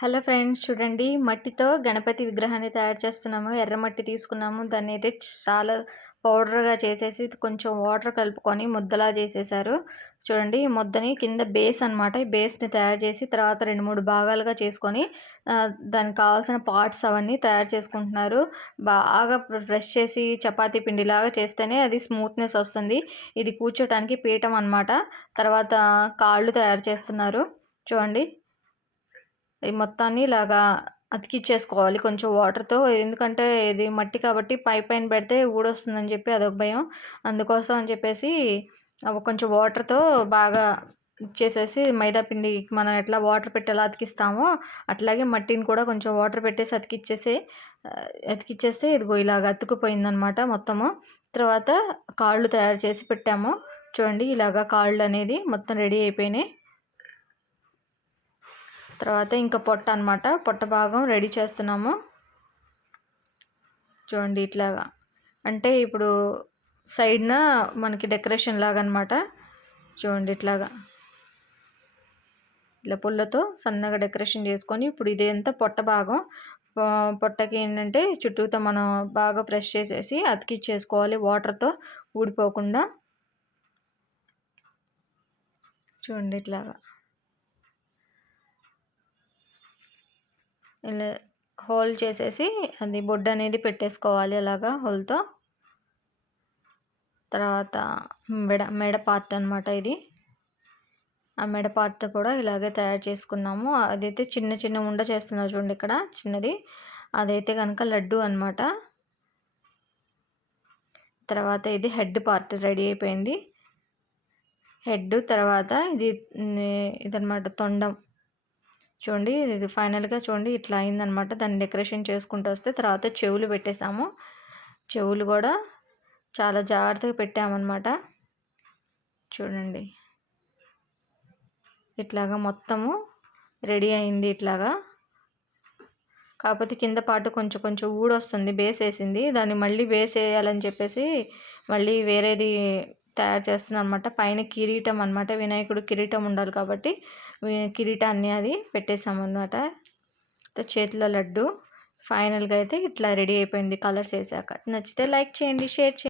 Hello friends, చూడండి మట్టితో గణపతి విగ్రహాన్ని తయారు చేస్తున్నాము. ఎర్ర మట్టి తీసుకున్నాము. దాన్ని అయితే చాలా పౌడర్గా చేసేసి కొంచెం వాటర్ కలుపుకొని ముద్దలా చేసేసారు. చూడండి ఈ ముద్దని కింద బేస్ అనమాట. ఈ బేస్ని తయారు చేసి తర్వాత 2-3 భాగాలుగా చేసుకొని దానికి కావాల్సిన పార్ట్స్ అవన్నీ తయారు చేసుకుంటున్నారు. బాగా ప్రెస్ చేసి చపాతీ పిండిలాగా చేస్తేనే అది స్మూత్నెస్ వస్తుంది. ఇది కూర్చోటానికి పీఠం అనమాట. తర్వాత కాళ్ళు తయారు చేస్తున్నారు. చూడండి ఈ మొత్తాన్ని ఇలాగా అతికిచ్చేసుకోవాలి కొంచెం వాటర్తో. ఎందుకంటే ఇది మట్టి కాబట్టి పైన పెడితే ఊడొస్తుందని చెప్పి అదొక భయం. అందుకోసం అని చెప్పేసి కొంచెం వాటర్తో బాగా ఇచ్చేసేసి మైదా పిండి మనం ఎట్లా వాటర్ పెట్టి ఎలా అతికిస్తామో అట్లాగే మట్టిని కూడా కొంచెం వాటర్ పెట్టేసి అతికిచ్చేస్తే ఇదిగో ఇలాగ అతుకుపోయిందనమాట మొత్తము. తర్వాత కాళ్ళు తయారు చేసి పెట్టాము. చూడండి ఇలాగ కాళ్ళు అనేది మొత్తం రెడీ అయిపోయినాయి. తర్వాత ఇంకా పొట్ట అనమాట. పొట్ట భాగం రెడీ చేస్తున్నాము. చూడండి ఇట్లాగా అంటే ఇప్పుడు సైడ్న మనకి డెకరేషన్ లాగా అనమాట. చూడండి ఇట్లాగా ఇలా పుల్లతో సన్నగా డెకరేషన్ చేసుకొని ఇప్పుడు ఇదంతా పొట్ట భాగం. పొట్టకి ఏంటంటే చుట్టూతో మనం బాగా ప్రెస్ చేసేసి అతికిచ్చేసుకోవాలి వాటర్తో ఊడిపోకుండా. చూడండి ఇట్లాగా ఇలా హోల్ చేసేసి అది బొడ్డు అనేది పెట్టేసుకోవాలి అలాగా హోల్తో. తర్వాత మెడ పార్ట్ అనమాట ఇది. ఆ మెడ పార్ట్ కూడా ఇలాగే తయారు చేసుకున్నాము. అదైతే చిన్న ఉండ చేస్తున్నారు చూడండి ఇక్కడ చిన్నది. అదైతే కనుక లడ్డు అనమాట. తర్వాత ఇది హెడ్ పార్ట్ రెడీ అయిపోయింది. హెడ్ తర్వాత ఇదనమాట తొండం. చూడండి ఇది ఫైనల్గా చూడండి ఇట్లా అయిందనమాట. దాన్ని డెకరేషన్ చేసుకుంటూ వస్తే తర్వాత చెవులు పెట్టేసాము. చెవులు కూడా చాలా జాగ్రత్తగా పెట్టామన్నమాట. చూడండి ఇట్లాగా మొత్తము రెడీ అయింది ఇట్లాగా. కాకపోతే కింద పాటు కొంచెం ఊడొస్తుంది. బేస్ వేసింది, దాన్ని మళ్ళీ బేస్ వేయాలని చెప్పేసి మళ్ళీ వేరేది తయారు చేస్తున్నాను అనమాట. పైన కిరీటం అనమాట. వినాయకుడు కిరీటం ఉండాలి కాబట్టి కిరీటాన్ని అది పెట్టేసామన్నమాట. చేతిలో లడ్డు. ఫైనల్గా అయితే ఇట్లా రెడీ అయిపోయింది కలర్స్ వేసాక. నచ్చితే లైక్ చేయండి, షేర్ చేయండి.